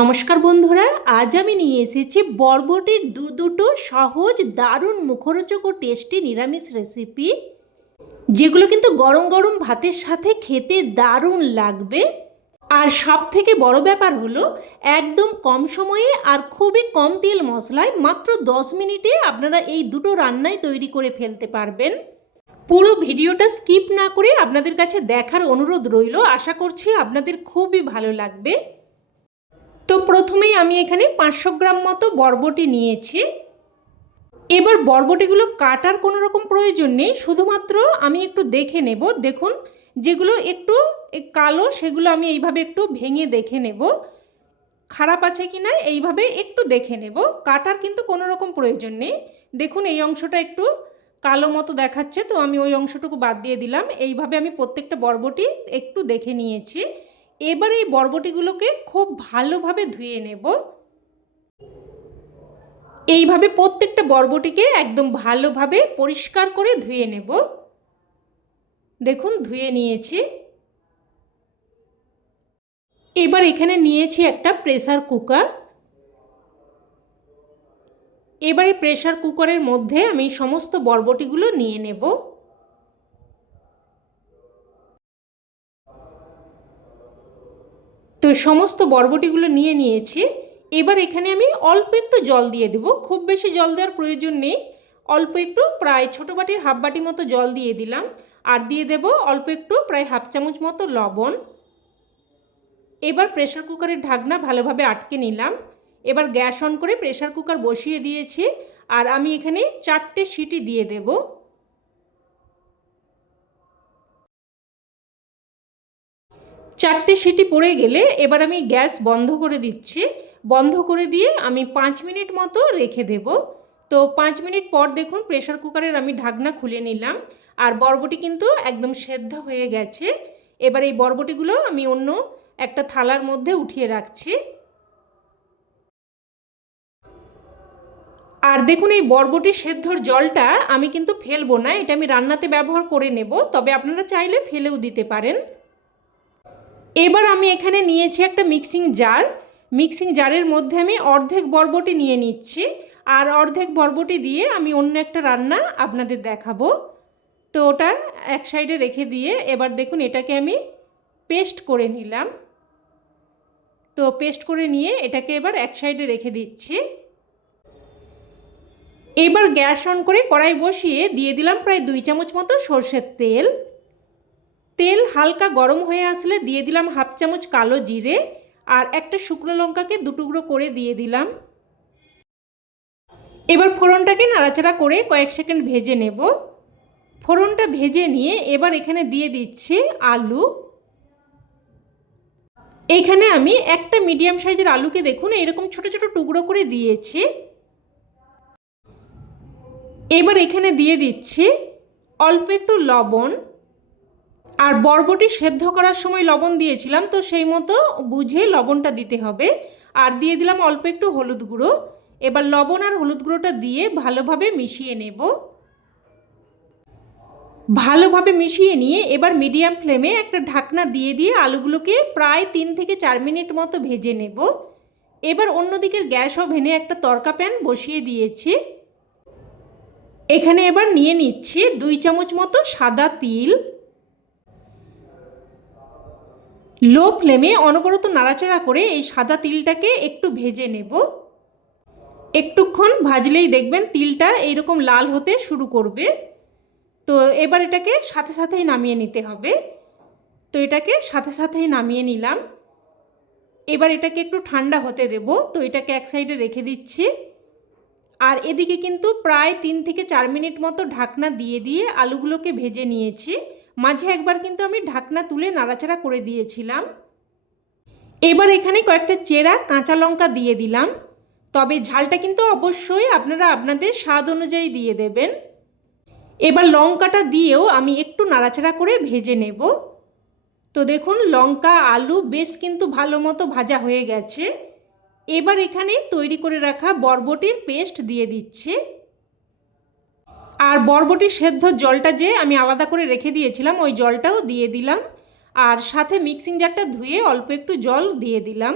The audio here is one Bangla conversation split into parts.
নমস্কার বন্ধুরা, আজ আমি নিয়ে এসেছি বরবটির দু দুটো সহজ, দারুণ মুখরোচক ও টেস্টি নিরামিষ রেসিপি যেগুলো কিন্তু গরম গরম ভাতের সাথে খেতে দারুণ লাগবে। আর সব থেকে বড় ব্যাপার হলো, একদম কম সময়ে আর খুবই কম তেল মশলায় মাত্র দশ মিনিটে আপনারা এই দুটো রান্নাই তৈরি করে ফেলতে পারবেন। পুরো ভিডিওটা স্কিপ না করে আপনাদের কাছে দেখার অনুরোধ রইল, আশা করছি আপনাদের খুবই ভালো লাগবে। তো প্রথমেই আমি এখানে পাঁচশো গ্রাম মতো বরবটি নিয়েছি। এবার বরবটিগুলো কাটার কোনো রকম প্রয়োজন নেই, শুধুমাত্র আমি একটু দেখে নেব। দেখুন, যেগুলো একটু কালো, সেগুলো আমি এইভাবে একটু ভেঙে দেখে নেব। খারাপ আছে কি না, এইভাবে একটু দেখে নেব। কাটার কিন্তু কোনো রকম প্রয়োজন নেই। দেখুন, এই অংশটা একটু কালো মতো দেখাচ্ছে, তো আমি ওই অংশটুকু বাদ দিয়ে দিলাম। এইভাবে আমি প্রত্যেকটা বরবটি একটু দেখে নিয়েছি। এবার এই বরবটিগুলোকে খুব ভালোভাবে ধুয়ে নেব। এইভাবে প্রত্যেকটা বরবটিকে একদম ভালোভাবে পরিষ্কার করে ধুয়ে নেব। দেখুন, ধুয়ে নিয়েছি। এবার এখানে নিয়েছি একটা প্রেসার কুকার। এবারে প্রেসার কুকারের মধ্যে আমি সমস্ত বরবটিগুলো নিয়ে নেব। তো সমস্ত বরবটিগুলো নিয়ে নিয়েছি। এবার এখানে আমি অল্প একটু জল দিয়ে দেব। খুব বেশি জল দেওয়ার প্রয়োজন নেই। অল্প একটু প্রায় ছোটো বাটির হাফ বাটি মতো জল দিয়ে দিলাম। আর দিয়ে দেব অল্প একটু প্রায় হাফ চামচ মতো লবণ। এবার প্রেশার কুকারের ঢাকনা ভালোভাবে আটকে নিলাম। এবার গ্যাস অন করে প্রেশার কুকার বসিয়ে দিয়েছি। আর আমি এখানে চারটে সিটি দিয়ে দেবো। চারটে সিটি পড়ে গেলে এবার আমি গ্যাস বন্ধ করে দিচ্ছি। বন্ধ করে দিয়ে আমি পাঁচ মিনিট মতো রেখে দেব। তো পাঁচ মিনিট পর দেখুন প্রেশার কুকারের আমি ঢাকনা খুলে নিলাম। আর বরবটি কিন্তু একদম সেদ্ধ হয়ে গেছে। এবার এই বরবটিগুলো আমি অন্য একটা থালার মধ্যে উঠিয়ে রাখছি। আর দেখুন এই বরবটি সেদ্ধর জলটা আমি কিন্তু ফেলব না, এটা আমি রান্নাতে ব্যবহার করে নেব। তবে আপনারা চাইলে ফেলেও দিতে পারেন। এবার আমি এখানে নিয়েছি একটা মিক্সিং জার মিক্সিং জারের মধ্যে আমি অর্ধেক বরবটি নিয়ে নিচ্ছি। আর অর্ধেক বরবটি দিয়ে আমি অন্য একটা রান্না আপনাদের দেখাবো। তো ওটা এক সাইডে রেখে দিয়ে এবার দেখুন এটাকে আমি পেস্ট করে নিলাম। তো পেস্ট করে নিয়ে এটাকে এবার এক সাইডে রেখে দিচ্ছি। এবার গ্যাস অন করে কড়াই বসিয়ে দিয়ে দিলাম প্রায় দুই চামচ মতো সর্ষের তেল। তেল হালকা গরম হয়ে আসলে দিয়ে দিলাম হাফ চামচ কালো জিরে আর একটা শুকনো লঙ্কাকে দুটুকরো করে দিয়ে দিলাম। এবার ফোড়নটাকে নাড়াচাড়া করে কয়েক সেকেন্ড ভেজে নেব। ফোড়নটা ভেজে নিয়ে এবার এখানে দিয়ে দিচ্ছি আলু। এইখানে আমি একটা মিডিয়াম সাইজের আলুকে দেখুন, এরকম ছোট ছোট টুকরো করে দিয়েছি। এবার এখানে দিয়ে দিচ্ছি অল্প একটু লবণ। আর বরবটি সেদ্ধ করার সময় লবণ দিয়েছিলাম, তো সেই মতো বুঝে লবণটা দিতে হবে। আর দিয়ে দিলাম অল্প একটু হলুদ গুঁড়ো। এবার লবণ আর হলুদ গুঁড়োটা দিয়ে ভালোভাবে মিশিয়ে নেব। ভালোভাবে মিশিয়ে নিয়ে এবার মিডিয়াম ফ্লেমে একটা ঢাকনা দিয়ে দিয়ে আলুগুলোকে প্রায় তিন থেকে চার মিনিট মতো ভেজে নেব। এবার অন্যদিকের গ্যাস ওভেনে একটা তরকা প্যান বসিয়ে দিয়েছি। এখানে এবার নিয়ে নিচ্ছি দুই চামচ মতো সাদা তিল। লো ফ্লেমে অনবরত নাড়াচাড়া করে এই সাদা তিলটাকে একটু ভেজে নেব। একটুক্ষণ ভাজলেই দেখবেন তিলটা এইরকম লাল হতে শুরু করবে। তো এবার এটাকে সাথে সাথেই নামিয়ে নিতে হবে। তো এটাকে সাথে সাথেই নামিয়ে নিলাম। এবার এটাকে একটু ঠান্ডা হতে দেব। তো এটাকে এক সাইডে রেখে দিচ্ছি। আর এদিকে কিন্তু প্রায় তিন থেকে চার মিনিট মতো ঢাকনা দিয়ে দিয়ে আলুগুলোকে ভেজে নিয়েছি। মাঝে একবার কিন্তু আমি ঢাকনা তুলে নাড়াচাড়া করে দিয়েছিলাম। এবার এখানে কয়েকটা চেরা কাঁচা লঙ্কা দিয়ে দিলাম। তবে ঝালটা কিন্তু অবশ্যই আপনারা আপনাদের স্বাদ অনুযায়ী দিয়ে দেবেন। এবার লঙ্কাটা দিয়েও আমি একটু নাড়াচাড়া করে ভেজে নেব। তো দেখুন, লঙ্কা, আলু বেশ কিন্তু ভালো মতো ভাজা হয়ে গেছে। এবার এখানে তৈরি করে রাখা বরবটির পেস্ট দিয়ে দিচ্ছে। আর বরবটি সেদ্ধ জলটা যে আমি আলাদা করে রেখে দিয়েছিলাম, ওই জলটাও দিয়ে দিলাম। আর সাথে মিক্সিং জারটা ধুয়ে অল্প একটু জল দিয়ে দিলাম।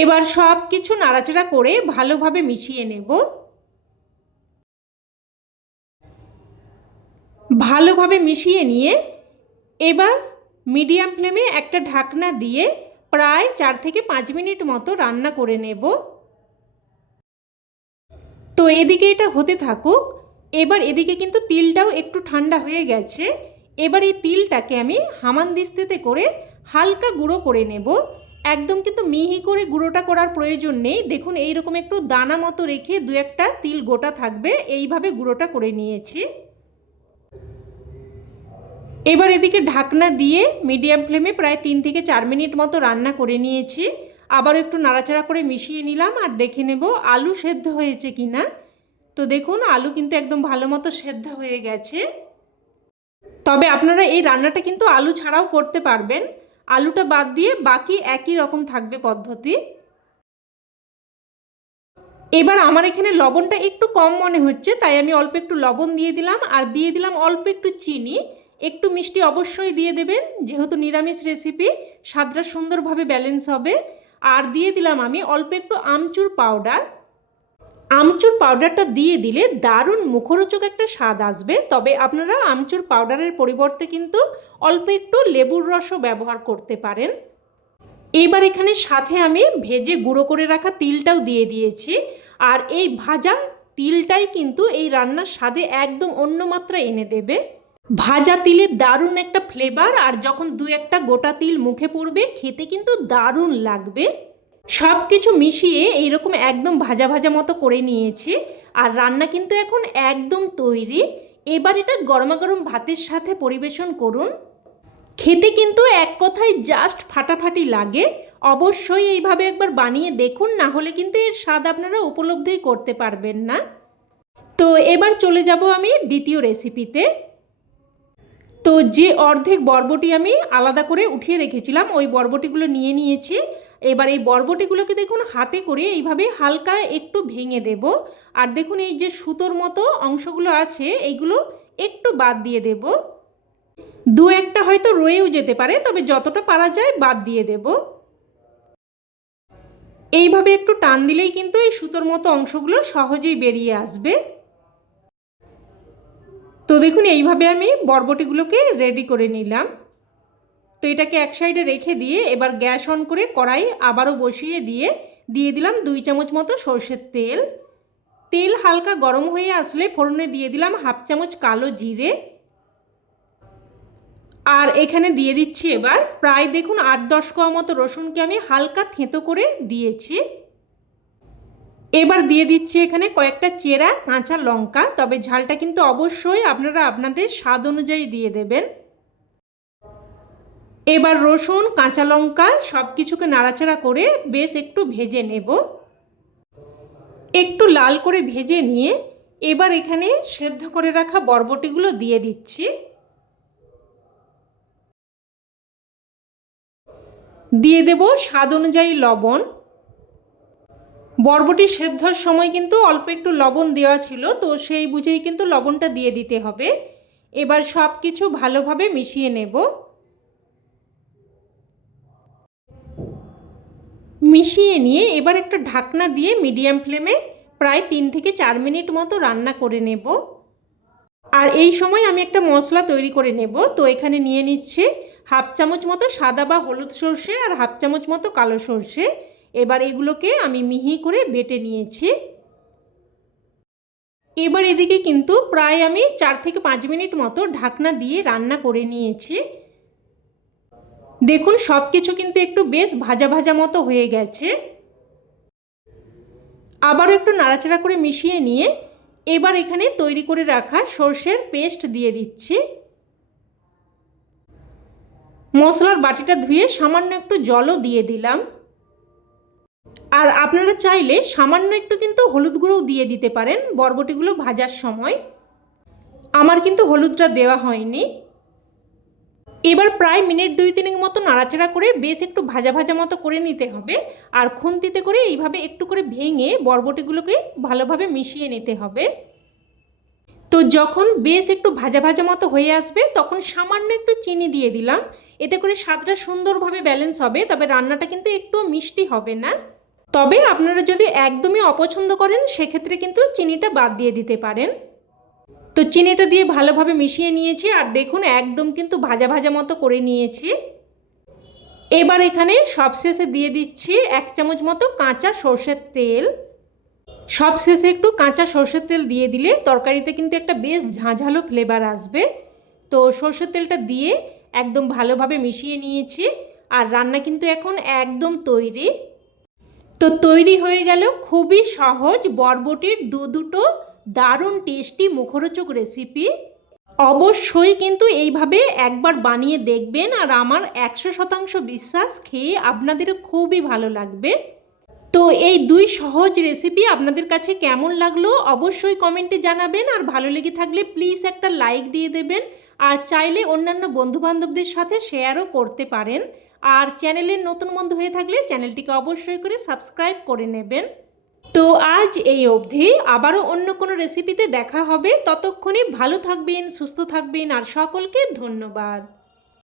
এবার সব কিছু নাড়াচাড়া করে ভালোভাবে মিশিয়ে নেব। ভালোভাবে মিশিয়ে নিয়ে এবার মিডিয়াম ফ্লেমে একটা ঢাকনা দিয়ে প্রায় চার থেকে পাঁচ মিনিট মতো রান্না করে নেব। তো এদিকে এটা হতে থাকুক, এবার এদিকে কিন্তু তিলটাও একটু ঠান্ডা হয়ে গেছে, এবার এই তিলটাকে আমি হামানদিস্তিতে করে হালকা গুঁড়ো করে নেব। একদম কিন্তু মিহি করে গুঁড়োটা করার প্রয়োজন নেই। দেখুন এই রকম একটু দানা মতো রেখে দু একটা তিল গোটা থাকবে, এইভাবে গুঁড়োটা করে নিয়েছি। এবার এদিকে ঢাকনা দিয়ে মিডিয়াম ফ্লেমে প্রায় তিন থেকে চার মিনিট মতো রান্না করে নিয়েছি। আবার একটু নাড়াচাড়া করে মিশিয়ে নিলাম আর দেখে নেব আলু সেদ্ধ হয়েছে কি না। তো দেখুন, আলু কিন্তু একদম ভালো মতো সেদ্ধ হয়ে গেছে। তবে আপনারা এই রান্নাটা কিন্তু আলু ছাড়াও করতে পারবেন। আলুটা বাদ দিয়ে বাকি একই রকম থাকবে পদ্ধতি। এবার আমার এখানে লবণটা একটু কম মনে হচ্ছে, তাই আমি অল্প একটু লবণ দিয়ে দিলাম আর দিয়ে দিলাম অল্প একটু চিনি। একটু মিষ্টি অবশ্যই দিয়ে দেবেন, যেহেতু নিরামিষ রেসিপি স্বাদটা সুন্দরভাবে ব্যালেন্স হবে। আর দিয়ে দিলাম আমি অল্প একটু আমচুর পাউডার আমচুর পাউডারটা দিয়ে দিলে দারুণ মুখরোচক একটা স্বাদ আসবে। তবে আপনারা আমচুর পাউডারের পরিবর্তে কিন্তু অল্প একটু লেবুর রসও ব্যবহার করতে পারেন। এইবার এখানে সাথে আমি ভেজে গুঁড়ো করে রাখা তিলটাও দিয়ে দিয়েছি। আর এই ভাজা তিলটাই কিন্তু এই রান্নার স্বাদে একদম অন্য মাত্রা এনে দেবে। ভাজা তিলের দারুণ একটা ফ্লেভার আর যখন দু একটা গোটা তিল মুখে পড়বে, খেতে কিন্তু দারুণ লাগবে। সব কিছু মিশিয়ে এইরকম একদম ভাজা ভাজা মতো করে নিয়েছি আর রান্না কিন্তু এখন একদম তৈরি। এবার এটা গরমা গরম ভাতের সাথে পরিবেশন করুন। খেতে কিন্তু এক কথায় জাস্ট ফাটাফাটি লাগে। অবশ্যই এইভাবে একবার বানিয়ে দেখুন, না হলে কিন্তু এর স্বাদ আপনারা উপলব্ধি করতে পারবেন না। তো এবার চলে যাব আমি দ্বিতীয় রেসিপিতে তো যে অর্ধেক বরবটি আমি আলাদা করে উঠিয়ে রেখেছিলাম, ওই বরবটিগুলো নিয়ে নিয়েছি। এবার এই বরবটিগুলোকে দেখুন হাতে করে এইভাবে হালকা একটু ভেঙে দেব। আর দেখুন এই যে সুতোর মতো অংশগুলো আছে, এইগুলো একটু বাদ দিয়ে দেব। দু একটা হয়তো রয়েও যেতে পারে, তবে যতটা পারা যায় বাদ দিয়ে দেব। এইভাবে একটু টান দিলেই কিন্তু এই সুতোর মতো অংশগুলো সহজেই বেরিয়ে আসবে। তো দেখুন, এইভাবে আমি বরবটিগুলোকে রেডি করে নিলাম। তো এটাকে এক সাইডে রেখে দিয়ে এবার গ্যাস অন করে কড়াই আবারও বসিয়ে দিয়ে দিয়ে দিলাম দুই চামচ মতো সর্ষের তেল। তেল হালকা গরম হয়ে আসলে ফোড়নে দিয়ে দিলাম হাফ চামচ কালো জিরে। আর এখানে দিয়ে দিচ্ছি এবার প্রায় দেখুন আট দশ কোয়া মতো রসুনকে আমি হালকা থেঁতো করে দিয়েছি। এবার দিয়ে দিচ্ছি এখানে কয়েকটা চেরা, কাঁচা লঙ্কা। তবে ঝালটা কিন্তু অবশ্যই আপনারা আপনাদের স্বাদ অনুযায়ী দিয়ে দেবেন। এবার রসুন, কাঁচা লঙ্কা সব কিছুকে নাড়াচাড়া করে বেশ একটু ভেজে নেব। একটু লাল করে ভেজে নিয়ে এবার এখানে সেদ্ধ করে রাখা বরবটিগুলো দিয়ে দিচ্ছি। দিয়ে দেব স্বাদ অনুযায়ী লবণ। বরবটি সেদ্ধর সময় কিন্তু অল্প একটু লবণ দেওয়া ছিল, তো সেই বুঝেই কিন্তু লবণটা দিয়ে দিতে হবে। এবার সব কিছু ভালোভাবে মিশিয়ে নেব। মিশিয়ে নিয়ে এবার একটা ঢাকনা দিয়ে মিডিয়াম ফ্লেমে প্রায় তিন থেকে চার মিনিট মতো রান্না করে নেব। আর এই সময় আমি একটা মশলা তৈরি করে নেব, তো এখানে নিয়ে নিচ্ছে হাফ চামচ মতো সাদা বা হলুদ সর্ষে আর হাফ চামচ মতো কালো সর্ষে। এবার এগুলোকে আমি মিহি করে বেটে নিয়েছি। এবার এদিকে কিন্তু প্রায় আমি চার থেকে পাঁচ মিনিট মতো ঢাকনা দিয়ে রান্না করে নিয়েছি। দেখুন সব কিছু কিন্তু একটু বেশ ভাজা ভাজা মতো হয়ে গেছে। আবারও একটু নাড়াচাড়া করে মিশিয়ে নিয়ে এবার এখানে তৈরি করে রাখা সর্ষের পেস্ট দিয়ে দিচ্ছি। মশলার বাটিটা ধুয়ে সামান্য একটু জলও দিয়ে দিলাম। আর আপনারা চাইলে সামান্য একটু কিন্তু হলুদ গুঁড়োও দিয়ে দিতে পারেন বরবটিগুলো ভাজার সময়। আমার কিন্তু হলুদটা দেওয়া হয়নি। এবার প্রায় মিনিট দুই তিনের মতো নাড়াচাড়া করে বেশ একটু ভাজা ভাজা মতো করে নিতে হবে আর খুন্তিতে করে এইভাবে একটু করে ভেঙে বরবটিগুলোকে ভালোভাবে মিশিয়ে নিতে হবে। তো যখন বেশ একটু ভাজা ভাজা মতো হয়ে আসবে তখন সামান্য একটু চিনি দিয়ে দিলাম। এতে করে স্বাদটা সুন্দরভাবে ব্যালেন্স হবে, তবে রান্নাটা কিন্তু একটু মিষ্টি হবে না। তবে আপনারা যদি একদমই অপছন্দ করেন, সেক্ষেত্রে কিন্তু চিনিটা বাদ দিয়ে দিতে পারেন। তো চিনিটা দিয়ে ভালোভাবে মিশিয়ে নিয়েছি, আর দেখুন একদম কিন্তু ভাজা ভাজা মতো করে নিয়েছি। এবার এখানে সবশেষে দিয়ে দিচ্ছি এক চামচ মতো কাঁচা সর্ষের তেল। সবশেষে একটু কাঁচা সর্ষের তেল দিয়ে দিলে তরকারিতে কিন্তু একটা বেশ ঝাঁঝালো ফ্লেভার আসবে। তো সর্ষের তেলটা দিয়ে একদম ভালোভাবে মিশিয়ে নিয়েছি, আর রান্না কিন্তু এখন একদম তৈরি। তো তৈরি হয়ে গেল খুবই সহজ বরবটির দু দুটো দারুণ টেস্টি মুখরোচক রেসিপি অবশ্যই কিন্তু এইভাবে একবার বানিয়ে দেখবেন আর আমার একশো শতাংশ বিশ্বাস খেয়ে আপনাদেরও খুবই ভালো লাগবে। তো এই দুই সহজ রেসিপি আপনাদের কাছে কেমন লাগল অবশ্যই কমেন্টে জানাবেন আর ভালো লেগে থাকলে প্লিজ একটা লাইক দিয়ে দেবেন আর চাইলে অন্যান্য বন্ধুবান্ধবদের সাথে শেয়ারও করতে পারেন। আর চ্যানেলের নতুন বন্ধু হয়ে থাকলে চ্যানেলটিকে অবশ্যই করে সাবস্ক্রাইব করে নেবেন। তো আজ এই অবধি আবারও অন্য কোনো রেসিপিতে দেখা হবে। ততক্ষণে ভালো থাকবেন, সুস্থ থাকবেন আর সকলকে ধন্যবাদ।